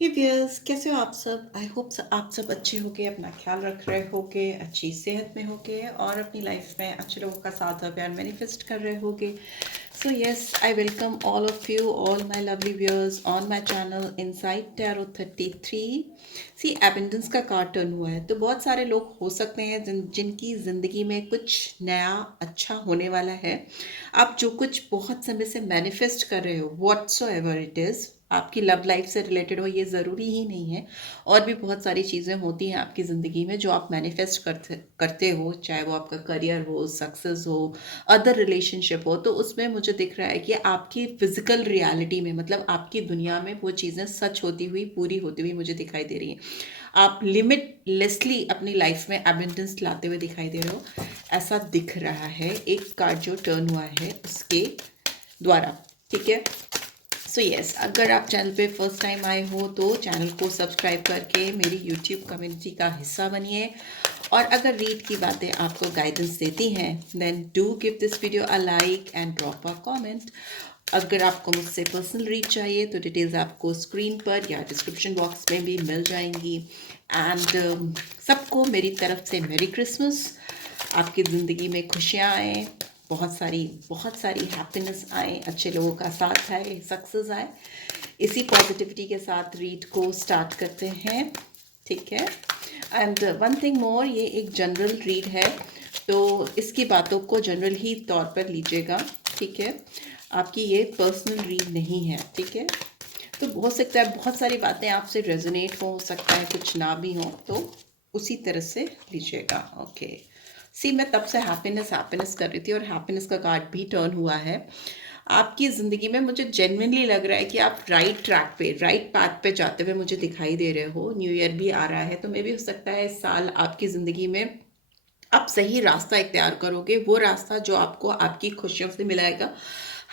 हे viewers, कैसे हो आप सब? आई होप आप सब अच्छे होगे, अपना ख्याल रख रहे होगे, अच्छी सेहत में होगे और अपनी लाइफ में अच्छे लोगों का साथ और प्यार मैनिफेस्ट कर रहे होगे। So yes, I welcome all of you, all my lovely viewers on my channel inside tarot 33। See abundance का कार्ड टर्न हुआ है, तो बहुत सारे लोग हो सकते हैं जिनकी ज़िंदगी में कुछ नया अच्छा होने वाला है। आप जो कुछ बहुत समय से मैनिफेस्ट कर रहे हो, व्हाटसोएवर इट इज़, आपकी लव लाइफ से रिलेटेड हो, ये ज़रूरी ही नहीं है। और भी बहुत सारी चीज़ें होती हैं आपकी ज़िंदगी में जो आप मैनिफेस्ट करते करते हो, चाहे वो आपका करियर हो, सक्सेस हो, अदर रिलेशनशिप हो। तो उसमें मुझे दिख रहा है कि आपकी फिजिकल रियलिटी में, मतलब आपकी दुनिया में वो चीज़ें सच होती हुई, पूरी होती हुई मुझे दिखाई दे रही हैं। आप लिमिटलेसली अपनी लाइफ में एबंडेंस लाते हुए दिखाई दे रहे हो, ऐसा दिख रहा है एक कार्ड जो टर्न हुआ है उसके द्वारा। ठीक है, सो यस, अगर आप चैनल पे फर्स्ट टाइम आए हो तो चैनल को सब्सक्राइब करके मेरी यूट्यूब कम्युनिटी का हिस्सा बनिए। और अगर रीड की बातें आपको गाइडेंस देती हैं then do give this video a like and drop a comment. अगर आपको मुझसे पर्सनल रीड चाहिए तो डिटेल्स आपको स्क्रीन पर या डिस्क्रिप्शन बॉक्स में भी मिल जाएंगी। एंड सबको मेरी तरफ से मेरी क्रिसमस। आपकी ज़िंदगी में खुशियाँ आए, बहुत सारी हैप्पीनेस आए, अच्छे लोगों का साथ आए, सक्सेस आए। इसी पॉजिटिविटी के साथ रीड को स्टार्ट करते हैं। ठीक है, एंड वन थिंग मोर, ये एक जनरल रीड है, तो इसकी बातों को जनरल ही तौर पर लीजिएगा। ठीक है, आपकी ये पर्सनल रीड नहीं है। ठीक है, तो हो सकता है बहुत सारी बातें आपसे रेजोनेट हो सकता है कुछ ना भी हो, तो उसी तरह से लीजिएगा। ओके, सी मैं तब से हैप्पीनेस हैप्पीनेस कर रही थी और हैप्पीनेस का कार्ड भी टर्न हुआ है। आपकी ज़िंदगी में मुझे जेन्युइनली लग रहा है कि आप राइट ट्रैक पे, राइट पाथ पे जाते हुए मुझे दिखाई दे रहे हो। न्यू ईयर भी आ रहा है, तो मे भी हो सकता है इस साल आपकी ज़िंदगी में आप सही रास्ता इख्तियार करोगे, वो रास्ता जो आपको आपकी खुशियों से मिलाएगा,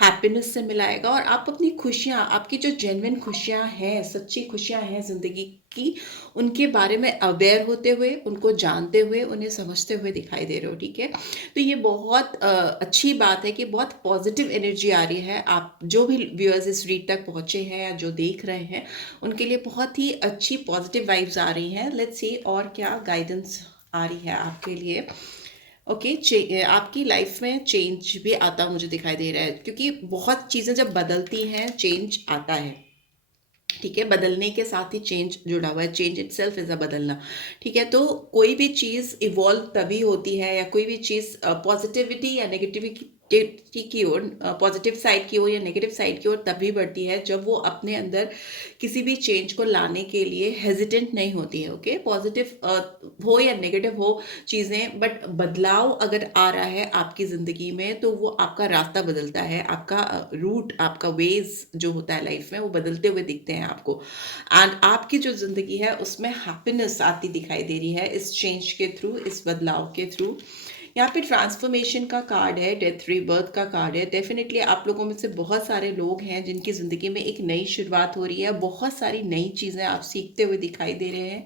हैप्पीनेस से मिलाएगा। और आप अपनी खुशियाँ, आपकी जो जेन्युइन खुशियाँ हैं, सच्ची खुशियाँ हैं ज़िंदगी की, उनके बारे में अवेयर होते हुए, उनको जानते हुए, उन्हें समझते हुए दिखाई दे रहे हो। ठीक है, तो ये बहुत अच्छी बात है कि बहुत पॉजिटिव एनर्जी आ रही है। आप जो भी व्यूअर्स इस रीड तक पहुँचे हैं या जो देख रहे हैं, उनके लिए बहुत ही अच्छी पॉजिटिव वाइब्स आ रही हैं। लेट्स सी और क्या गाइडेंस आ रही है आपके लिए। ओके, आपकी लाइफ में चेंज भी आता मुझे दिखाई दे रहा है, क्योंकि बहुत चीज़ें जब बदलती हैं चेंज आता है। ठीक है, बदलने के साथ ही चेंज जुड़ा हुआ है, चेंज इटसेल्फ इज अ बदलना। ठीक है, तो कोई भी चीज़ इवॉल्व तभी होती है, या कोई भी चीज़ पॉजिटिविटी या नेगेटिविटी की ओर, पॉजिटिव साइड की ओर या नेगेटिव साइड की ओर तभी बढ़ती है जब वो अपने अंदर किसी भी चेंज को लाने के लिए हेजिटेंट नहीं होती है। ओके, पॉजिटिव हो या नेगेटिव हो चीज़ें, बट बदलाव अगर आ रहा है आपकी ज़िंदगी में तो वो आपका रास्ता बदलता है, आपका रूट, आपका वेज जो होता है लाइफ में, वो बदलते हुए दिखते हैं आपको। एंड आपकी जो ज़िंदगी है उसमें हैप्पीनेस आती दिखाई दे रही है इस चेंज के थ्रू, इस बदलाव के थ्रू। यहाँ पे ट्रांसफॉर्मेशन का कार्ड है, डेथ रीबर्थ का कार्ड है। डेफिनेटली आप लोगों में से बहुत सारे लोग हैं जिनकी ज़िंदगी में एक नई शुरुआत हो रही है, बहुत सारी नई चीज़ें आप सीखते हुए दिखाई दे रहे हैं।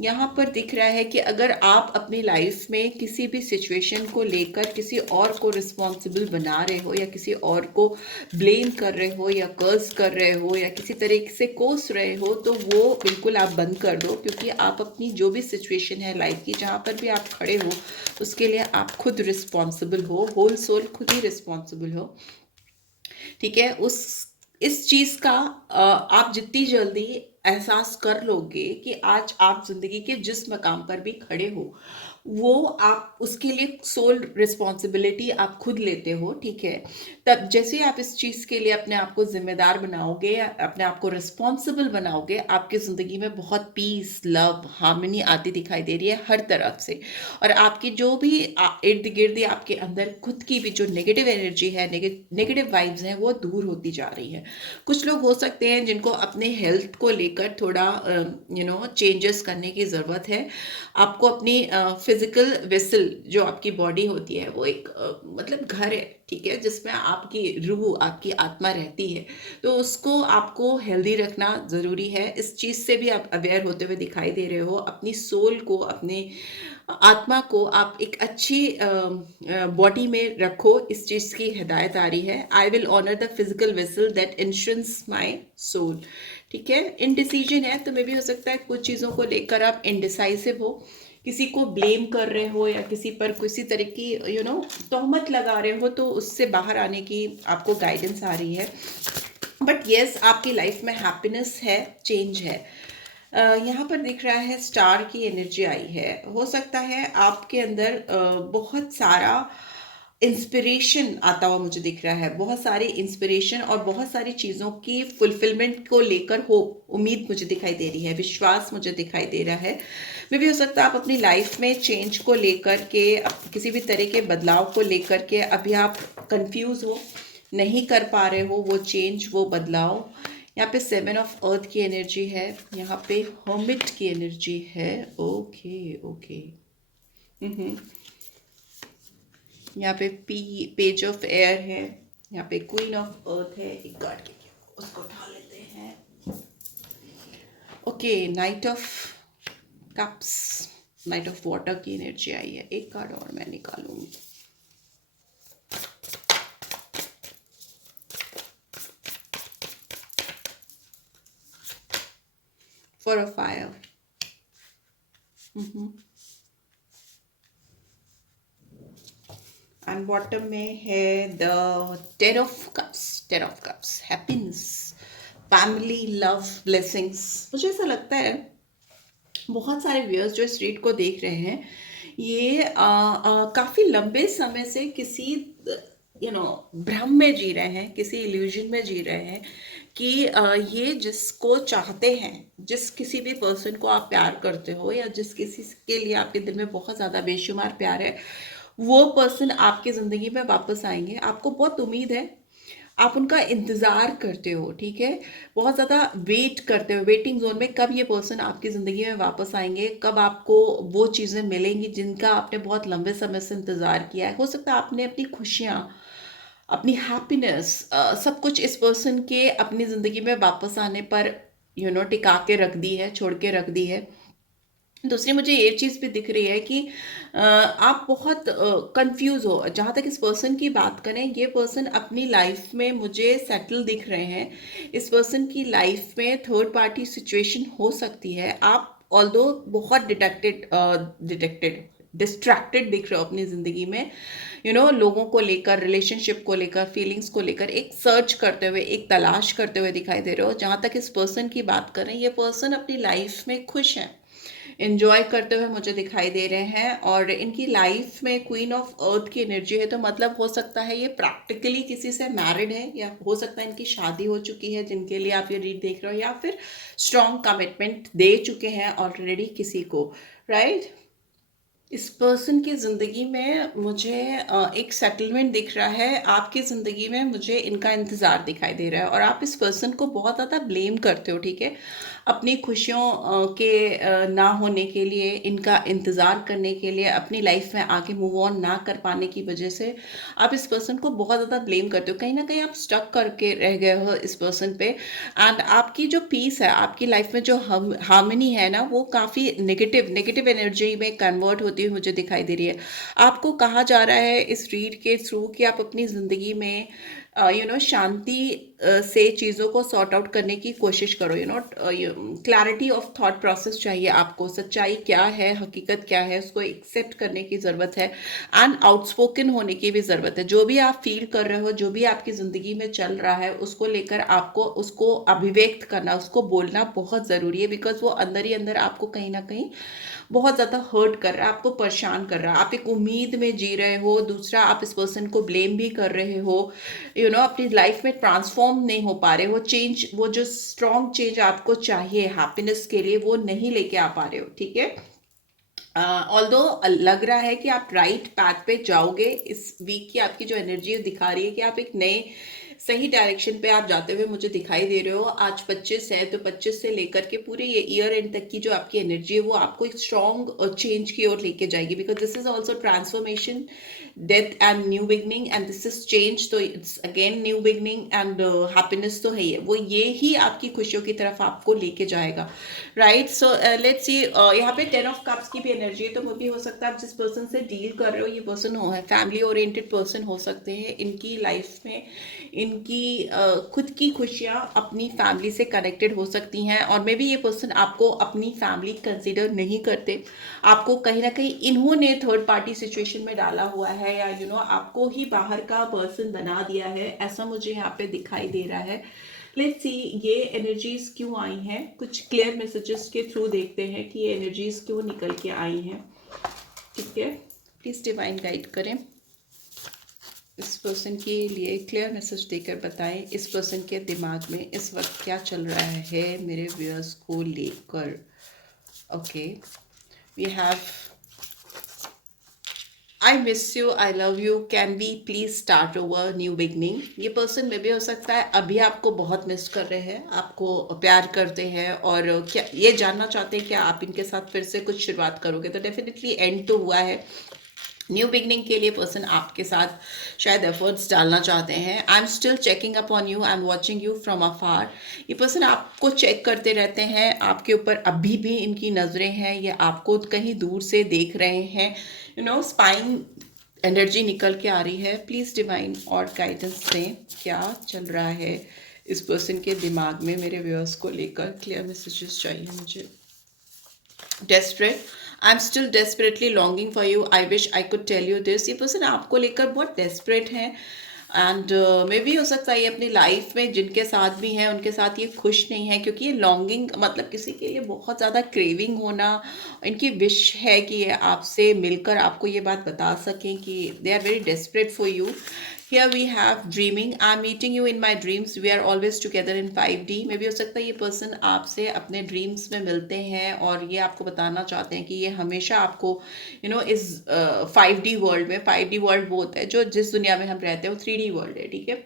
यहाँ पर दिख रहा है कि अगर आप अपनी लाइफ में किसी भी सिचुएशन को लेकर किसी और को रिस्पॉन्सिबल बना रहे हो, या किसी और को ब्लेम कर रहे हो, या कर्ज कर रहे हो, या किसी तरीके से कोस रहे हो, तो वो बिल्कुल आप बंद कर दो। क्योंकि आप अपनी जो भी सिचुएशन है लाइफ की, जहाँ पर भी आप खड़े हो, उसके लिए आप खुद रिस्पॉन्सिबल हो, होल सोल खुद ही रिस्पॉन्सिबल हो। ठीक है, उस इस चीज़ का आप जितनी जल्दी एहसास कर लोगे कि आज आप ज़िंदगी के जिस मकाम पर भी खड़े हो, वो आप उसके लिए सोल रिस्पॉन्सिबिलिटी आप खुद लेते हो। ठीक है, तब जैसे ही आप इस चीज़ के लिए अपने आप को ज़िम्मेदार बनाओगे, या अपने आप को रिस्पॉन्सिबल बनाओगे, आपकी ज़िंदगी में बहुत पीस, लव, हार्मनी आती दिखाई दे रही है हर तरफ से। और आपकी जो भी इर्द गिर्द आपके अंदर खुद की भी जो नेगेटिव एनर्जी है, नेगेटिव वाइब्स हैं, वो दूर होती जा रही है। कुछ लोग हो सकते हैं जिनको अपने हेल्थ को लेकर थोड़ा चेंजेस करने की ज़रूरत है। आपको अपनी फिजिकल वेसल, जो आपकी बॉडी होती है, वो एक मतलब घर है। ठीक है, जिसमें आपकी रूह, आपकी आत्मा रहती है, तो उसको आपको हेल्दी रखना ज़रूरी है। इस चीज़ से भी आप अवेयर होते हुए दिखाई दे रहे हो। अपनी सोल को, अपने आत्मा को आप एक अच्छी बॉडी में रखो, इस चीज़ की हिदायत आ रही है। I will honour the physical vessel that insurance my soul. ठीक है, इनडिसीजन है, तो मे भी हो सकता है कुछ चीज़ों को लेकर आप इनडिसाइसिव हो, किसी को ब्लेम कर रहे हो या किसी पर किसी तरह की तोहमत लगा रहे हो, तो उससे बाहर आने की आपको गाइडेंस आ रही है। बट येस, आपकी लाइफ में हैप्पीनेस है, चेंज है। यहाँ पर दिख रहा है स्टार की एनर्जी आई है। हो सकता है आपके अंदर बहुत सारा इंस्पिरेशन आता हुआ मुझे दिख रहा है, बहुत सारी इंस्पिरेशन और बहुत सारी चीज़ों की फुलफिलमेंट को लेकर होप, उम्मीद मुझे दिखाई दे रही है, विश्वास मुझे दिखाई दे रहा है। मे भी हो सकता है आप अपनी लाइफ में चेंज को लेकर के, किसी भी तरह के बदलाव को लेकर के अभी आप कंफ्यूज हो, नहीं कर पा रहे हो वो चेंज, वो बदलाव। यहाँ पे 7 ऑफ अर्थ की एनर्जी है, यहाँ पे हर्मिट की एनर्जी है। Okay okay. यहाँ पे पेज ऑफ एयर है, यहाँ पे क्वीन ऑफ अर्थ है। एक कार्ड के उसको उठा लेते हैं। Okay, knight of cups, knight of water की एनर्जी आई है। एक कार्ड और मैं निकालूंगी। For a fire. And bottom में है the 10 of cups, 10 of cups, happiness, family, love, blessings. मुझे ऐसा लगता है बहुत सारे व्यूअर्स जो इस रीड को देख रहे हैं, ये काफ़ी लंबे समय से किसी भ्रम में जी रहे हैं, किसी इल्यूजन में जी रहे हैं कि ये जिसको चाहते हैं, जिस किसी भी पर्सन को आप प्यार करते हो या जिस किसी के लिए आपके दिल में बहुत ज़्यादा बेशुमार प्यार है, वो पर्सन आपकी ज़िंदगी में वापस आएंगे। आपको बहुत उम्मीद है, आप उनका इंतज़ार करते हो, ठीक है, बहुत ज़्यादा वेट करते हो, वेटिंग जोन में कब ये पर्सन आपकी ज़िंदगी में वापस आएंगे, कब आपको वो चीज़ें मिलेंगी जिनका आपने बहुत लंबे समय से इंतज़ार किया है। हो सकता है आपने अपनी खुशियाँ, अपनी हैप्पीनेस, सब कुछ इस पर्सन के अपनी ज़िंदगी में वापस आने पर टिका के रख दी है, छोड़ के रख दी है। दूसरी मुझे ये चीज़ भी दिख रही है कि आप बहुत कंफ्यूज हो। जहाँ तक इस पर्सन की बात करें, ये पर्सन अपनी लाइफ में मुझे सेटल दिख रहे हैं। इस पर्सन की लाइफ में थर्ड पार्टी सिचुएशन हो सकती है। आप ऑल्दो बहुत डिस्ट्रैक्टेड दिख रहे हो अपनी ज़िंदगी में, लोगों को लेकर, रिलेशनशिप को लेकर, फीलिंग्स को लेकर एक सर्च करते हुए, एक तलाश करते हुए दिखाई दे रहे हो। जहाँ तक इस पर्सन की बात करें, ये पर्सन अपनी लाइफ में खुश है, एंजॉय करते हुए मुझे दिखाई दे रहे हैं। और इनकी लाइफ में क्वीन ऑफ अर्थ की एनर्जी है, तो मतलब हो सकता है ये प्रैक्टिकली किसी से मैरिड है, या हो सकता है इनकी शादी हो चुकी है जिनके लिए आप ये रीड देख रहे हो, या फिर स्ट्रॉन्ग कमिटमेंट दे चुके हैं ऑलरेडी किसी को, राइट। इस पर्सन की ज़िंदगी में मुझे एक सेटलमेंट दिख रहा है। आपकी ज़िंदगी में मुझे इनका इंतज़ार दिखाई दे रहा है, और आप इस पर्सन को बहुत ज़्यादा ब्लेम करते हो, ठीक है, अपनी खुशियों के ना होने के लिए, इनका इंतज़ार करने के लिए, अपनी लाइफ में आगे मूव ऑन ना कर पाने की वजह से आप इस पर्सन को बहुत ज़्यादा ब्लेम करते हो। कहीं ना कहीं आप स्टक करके रह गए हो इस पर्सन पे। एंड आपकी जो पीस है, आपकी लाइफ में जो हार्मनी है ना, वो काफ़ी नेगेटिव एनर्जी में कन्वर्ट होती हुई मुझे दिखाई दे रही है। आपको कहा जा रहा है इस रीड के थ्रू कि आप अपनी ज़िंदगी में शांति से चीज़ों को सॉर्ट आउट करने की कोशिश करो। क्लैरिटी ऑफ थॉट प्रोसेस चाहिए आपको। सच्चाई क्या है, हकीकत क्या है, उसको एक्सेप्ट करने की ज़रूरत है। एंड आउटस्पोकन होने की भी ज़रूरत है। जो भी आप फील कर रहे हो, जो भी आपकी ज़िंदगी में चल रहा है, उसको लेकर आपको उसको अभिव्यक्त करना, उसको बोलना बहुत ज़रूरी है। बिकॉज वो अंदर ही अंदर आपको कहीं ना कहीं बहुत ज़्यादा हर्ट कर रहा है, आपको परेशान कर रहा है। आप एक उम्मीद में जी रहे हो, दूसरा आप इस पर्सन को ब्लेम भी कर रहे हो। अपनी लाइफ में ट्रांसफॉर्म नहीं हो पा रहे हो। चेंज, वो जो स्ट्रॉन्ग चेंज आपको चाहिए हैप्पीनेस के लिए, वो नहीं लेके आ पा रहे हो, ठीक है। ऑल्दो लग रहा है कि आप राइट पैथ पे जाओगे। इस वीक की आपकी जो एनर्जी दिखा रही है कि आप एक नए सही डायरेक्शन पे आप जाते हुए मुझे दिखाई दे रहे हो। आज 25 है, तो 25 से लेकर के पूरे ये ईयर एंड तक की जो आपकी एनर्जी है, वो आपको एक स्ट्रॉन्ग चेंज की ओर लेके जाएगी। Because this is also transformation, death and new beginning, and this is change, तो it's again new beginning and happiness तो है ही है। वो ये ही आपकी खुशियों की तरफ आपको लेके जाएगा, राइट। सो लेट्स सी, यहाँ पे 10 ऑफ कप्स की भी एनर्जी है। तो वो भी हो सकता है आप जिस पर्सन से डील कर रहे हो, ये पर्सन हो है फैमिली ओरिएंटेड पर्सन हो सकते हैं। इनकी लाइफ में इनकी खुद की खुशियाँ अपनी फैमिली से कनेक्टेड हो सकती हैं, और मे बी ये पर्सन आपको अपनी फैमिली कंसिडर नहीं करते, आपको कहीं ना कहीं इन्होंने थर्ड पार्टी सिचुएशन में डाला हुआ है, या आपको ही बाहर का पर्सन बना दिया है, ऐसा मुझे यहाँ पे दिखाई दे रहा है। लेट्स सी ये एनर्जीज क्यों आई हैं, कुछ क्लियर मैसेजेस के थ्रू देखते हैं कि ये एनर्जीज क्यों निकल के आई हैं। ठीक है, प्लीज डिवाइन गाइड करें, इस पर्सन के लिए क्लियर मैसेज देकर बताएं इस पर्सन के दिमाग में इस वक्त क्या चल रहा है मेरे व्यूअर्स को लेकर। Okay, we have I miss you, I love you, can be please start over, new beginning. ये पर्सन में भी हो सकता है अभी आपको बहुत मिस कर रहे हैं, आपको प्यार करते हैं, और क्या ये जानना चाहते हैं कि आप इनके साथ फिर से कुछ शुरुआत करोगे, तो डेफिनेटली एंड तो हुआ है। न्यू बिगनिंग के लिए पर्सन आपके साथ शायद एफर्ट्स डालना चाहते हैं। I am still checking up on you, I am watching you from afar. ये पर्सन आपको चेक करते रहते हैं, आपके ऊपर अभी भी इनकी नज़रें हैं, ये आपको कहीं दूर से देख रहे हैं। स्पाइन एनर्जी निकल के आ रही है। प्लीज़ डिवाइन और गाइडेंस दें, क्या चल रहा है इस पर्सन के दिमाग में मेरे व्यूअर्स को लेकर। क्लियर मैसेजेस चाहिए मुझे। Desperate, I am still desperately longing for you, I wish I could tell you this. ये पर्सन आपको लेकर बहुत डेस्परेट हैं, एंड मे भी हो सकता है ये अपनी लाइफ में जिनके साथ भी हैं उनके साथ ये खुश नहीं है, क्योंकि ये लॉन्गिंग मतलब किसी के लिए बहुत ज़्यादा क्रेविंग होना, इनकी विश है कि ये आपसे मिलकर आपको ये बात बता सकें कि they are very desperate for you. Here we have dreaming. I'm meeting you in my dreams. We are always together in 5D. में भी हो सकता है ये पर्सन आपसे अपने ड्रीम्स में मिलते हैं, और ये आपको बताना चाहते हैं कि ये हमेशा आपको इस 5D वर्ल्ड में, 5D वर्ल्ड वो होता है जो जिस दुनिया में हम रहते हैं वो 3D वर्ल्ड है, ठीक है।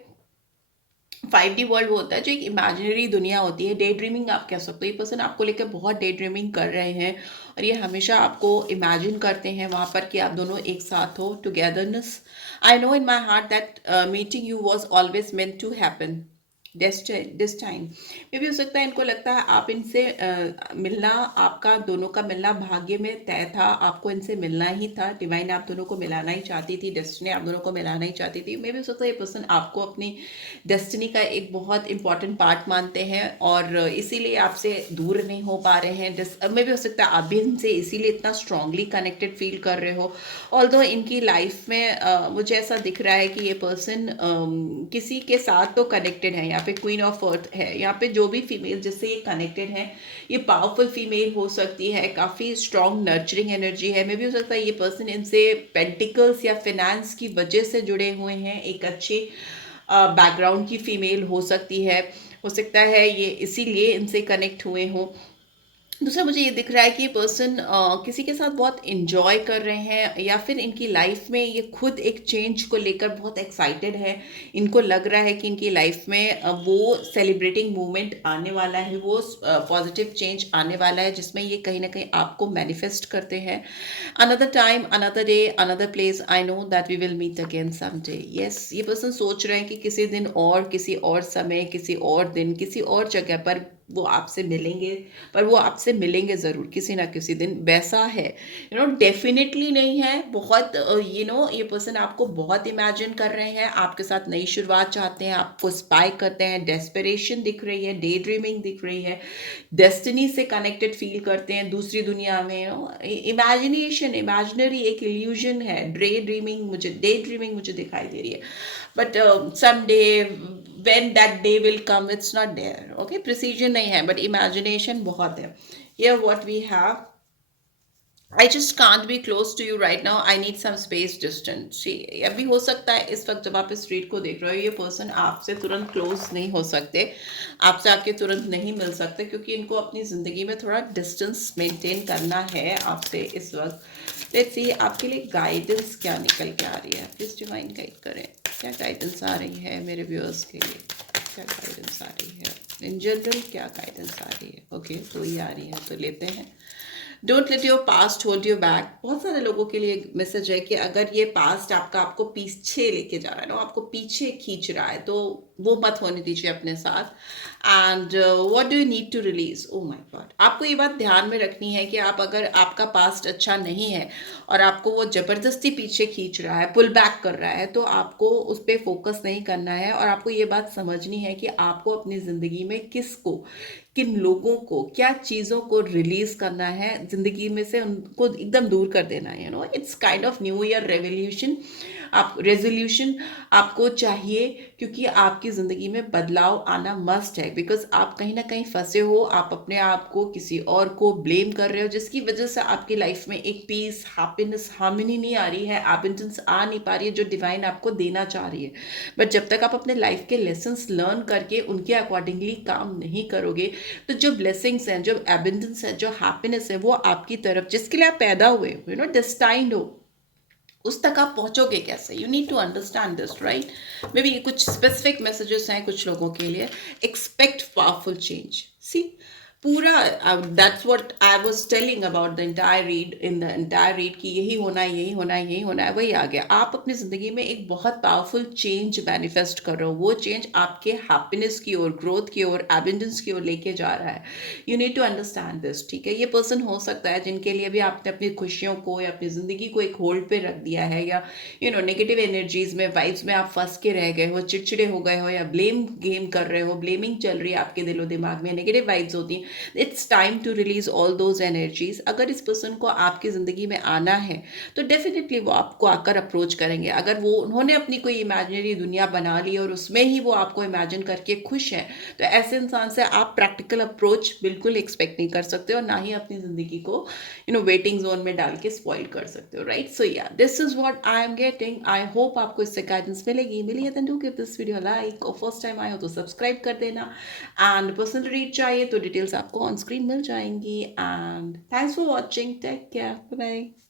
5D वर्ल्ड वो होता है जो एक इमेजिनरी दुनिया होती है। डे ड्रीमिंग आप कह सकते हो, ये पर्सन आपको लेकर बहुत डे ड्रीमिंग कर रहे हैं, और ये हमेशा आपको इमेजिन करते हैं वहाँ पर कि आप दोनों एक साथ हो, togetherness. I know in my heart that meeting you was always meant to happen, destine. मे भी हो सकता है इनको लगता है आप इनसे मिलना, आपका दोनों का मिलना भाग्य में तय था, आपको इनसे मिलना ही था। डिवाइन आप दोनों को मिलाना ही चाहती थी, डेस्टिनी आप दोनों को मिलाना ही चाहती थी। मे भी हो सकता है ये पर्सन आपको अपनी डेस्टिनी का एक बहुत इंपॉर्टेंट पार्ट मानते हैं, और इसीलिए आपसे दूर नहीं हो पा रहे हैं। मे भी हो सकता है आप भी इनसे इसीलिए इतना स्ट्रांगली कनेक्टेड फील कर रहे हो। ऑल्दो इनकी लाइफ में मुझे ऐसा दिख रहा है कि ये पर्सन किसी के साथ तो कनेक्टेड है। यहाँ पे क्वीन ऑफ अर्थ है, यहाँ पे जो भी फीमेल जिससे ये कनेक्टेड है ये पावरफुल फीमेल हो सकती है, काफ़ी स्ट्रॉन्ग नर्चरिंग एनर्जी है। मे भी हो सकता है ये पर्सन इनसे पेंटिकल्स या फिनेंस की वजह से जुड़े हुए हैं, एक अच्छे बैकग्राउंड की फीमेल हो सकती है, हो सकता है ये इसीलिए इनसे कनेक्ट हुए हों। दूसरा मुझे ये दिख रहा है कि ये पर्सन किसी के साथ बहुत इन्जॉय कर रहे हैं, या फिर इनकी लाइफ में ये खुद एक चेंज को लेकर बहुत एक्साइटेड है। इनको लग रहा है कि इनकी लाइफ में वो सेलिब्रेटिंग मोमेंट आने वाला है, वो पॉजिटिव चेंज आने वाला है, जिसमें ये कहीं ना कहीं आपको मैनिफेस्ट करते हैं। Another time, another day, another place, I know that we will meet again someday. Yes, ये पर्सन सोच रहे हैं कि किसी दिन और, किसी और समय, किसी और दिन, किसी और जगह पर वो आपसे मिलेंगे, पर वो आपसे मिलेंगे ज़रूर किसी ना किसी दिन, वैसा है। डेफिनेटली नहीं है, बहुत ये पर्सन आपको बहुत इमेजिन कर रहे हैं, आपके साथ नई शुरुआत चाहते हैं, आपको स्पाई करते हैं, डेस्परेशन दिख रही है, डे ड्रीमिंग दिख रही है, डेस्टिनी से कनेक्टेड फील करते हैं दूसरी दुनिया में। इमेजिनेशन, इमेजिनरी एक इल्यूजन है, डे ड्रीमिंग मुझे दिखाई दे रही है, but some day when that day will come, it's not there. Okay, precision नहीं है, but imagination बहुत है। Here what we have, I just can't be close to you right now, I need some space distance। अभी हो सकता है इस वक्त जब आप इस रीड को देख रहे हो ये पर्सन आपसे तुरंत क्लोज नहीं हो सकते, आपसे आके तुरंत नहीं मिल सकते, क्योंकि इनको अपनी ज़िंदगी में थोड़ा डिस्टेंस मेंटेन करना है आपसे इस वक्त। लेट्स सी आपके लिए गाइडेंस क्या निकल के आ रही है, प्लीज डिवाइन गाइड करें, क्या गाइडेंस आ रही है मेरे व्यूअर्स के लिए, क्या गाइडेंस आ रही है इन जनरल, क्या गाइडेंस आ रही है। ओके, तो ये आ रही है तो लेते हैं। Don't let your past hold you back. बहुत सारे लोगों के लिए मैसेज है कि अगर ये पास्ट आपको पीछे लेके जा रहा है ना, आपको पीछे खींच रहा है, तो वो मत होने दीजिए अपने साथ। And what do you need to release, oh my god, आपको ये बात ध्यान में रखनी है कि आप अगर आपका पास्ट अच्छा नहीं है और आपको वो जबरदस्ती पीछे खींच रहा है, पुल बैक कर रहा है, तो आपको उस पर फोकस नहीं करना है। और आपको ये बात समझनी है कि आपको अपनी जिंदगी में किसको, किन लोगों को, क्या चीज़ों को रिलीज करना है जिंदगी में से, उनको एकदम दूर कर देना है। It's kind of new year revolution, आप रेजोल्यूशन आपको चाहिए, क्योंकि आपकी ज़िंदगी में बदलाव आना मस्ट है। बिकॉज आप कहीं ना कहीं फंसे हो, आप अपने आप को किसी और को ब्लेम कर रहे हो, जिसकी वजह से आपकी लाइफ में एक पीस, हैप्पीनेस, हार्मनी नहीं आ रही है, एबंडेंस आ नहीं पा रही है जो डिवाइन आपको देना चाह रही है। बट जब तक आप अपने लाइफ के लेसन्स लर्न करके उनके अकॉर्डिंगली काम नहीं करोगे, तो जो ब्लेसिंग्स हैं, जो एबंडेंस है, जो हैप्पीनेस है, वो आपकी तरफ, जिसके लिए आप पैदा हुए डेस्टाइंड हो, उस तक आप पहुंचोगे कैसे? You need to understand this, right? Maybe कुछ स्पेसिफिक मैसेजेस हैं कुछ लोगों के लिए। Expect powerful change. सी, पूरा that's what I was telling about the entire read, in the entire read, कि यही होना है, यही होना है, यही होना है, वही आ गया। आप अपनी जिंदगी में एक बहुत पावरफुल चेंज मैनिफेस्ट कर रहे हो। वो चेंज आपके हैप्पीनेस की ओर, ग्रोथ की ओर, एबंडेंस की ओर लेके जा रहा है। You need to understand this, ठीक है? ये पर्सन हो सकता है जिनके लिए भी आपने अपनी खुशियों को या अपनी जिंदगी को एक होल्ड पे रख दिया है, या नेगेटिव एनर्जीज में, वाइब्स में आप फंस के रह गए हो, चिड़चिड़े हो गए हो, या ब्लेम गेम कर रहे हो, ब्लेमिंग चल रही है आपके दिलो दिमाग में, नेगेटिव वाइब्स होती हैं। It's time to release all those energies. अगर इस पर्सन को आपकी ज़िंदगी में आना है, तो डेफिनेटली वो आपको आकर अप्रोच करेंगे। अगर वो उन्होंने अपनी कोई इमेजिनरी दुनिया बना ली और उसमें ही वो आपको इमेजिन करके खुश है, तो ऐसे इंसान से आप प्रैक्टिकल अप्रोच बिल्कुल एक्सपेक्ट नहीं कर सकते, और ना ही अपनी ज़िंदगी को वेटिंग जोन में डाल के स्पॉइल कर सकते हो, right? So yeah, this is what I am getting. I hope आपको इससे गाइडेंस मिलेगी। मिली है then do give this video like, और फर्स्ट टाइम आए हो तो सब्सक्राइब कर देना। एंड पर्सनल रीड चाहिए तो डिटेल्स आपको ऑन स्क्रीन मिल जाएंगी। And thanks for watching, take care, bye bye.